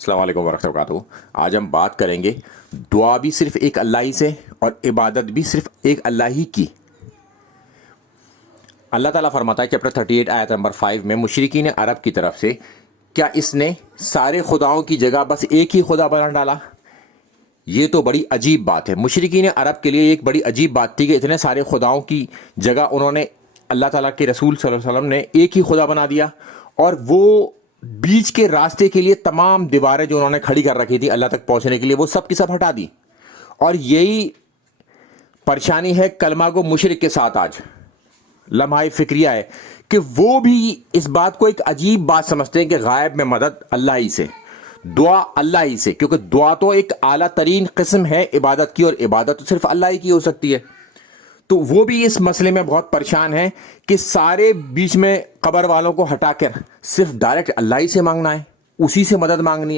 السلام علیکم ورحمۃ اللہ وبرکاتہ۔ آج ہم بات کریں گے دعا بھی صرف ایک اللہ ہی سے اور عبادت بھی صرف ایک اللہ ہی کی۔ اللہ تعالیٰ فرماتا ہے چیپٹر 38 آیت نمبر 5 میں، مشرکین عرب کی طرف سے، کیا اس نے سارے خداؤں کی جگہ بس ایک ہی خدا بنا ڈالا؟ یہ تو بڑی عجیب بات ہے۔ مشرکین عرب کے لیے ایک بڑی عجیب بات تھی کہ اتنے سارے خداؤں کی جگہ انہوں نے اللہ تعالیٰ کے رسول صلی اللہ علیہ وسلم نے ایک ہی خدا بنا دیا، اور وہ بیچ کے راستے کے لیے تمام دیواریں جو انہوں نے کھڑی کر رکھی تھی اللہ تک پہنچنے کے لیے، وہ سب کی سب ہٹا دی۔ اور یہی پریشانی ہے کلمہ گو مشرک کے ساتھ آج، لمحہ فکریہ ہے کہ وہ بھی اس بات کو ایک عجیب بات سمجھتے ہیں کہ غائب میں مدد اللہ ہی سے، دعا اللہ ہی سے، کیونکہ دعا تو ایک اعلیٰ ترین قسم ہے عبادت کی، اور عبادت تو صرف اللہ ہی کی ہو سکتی ہے۔ تو وہ بھی اس مسئلے میں بہت پریشان ہے کہ سارے بیچ میں قبر والوں کو ہٹا کر صرف ڈائریکٹ اللہ ہی سے مانگنا ہے، اسی سے مدد مانگنی ہے۔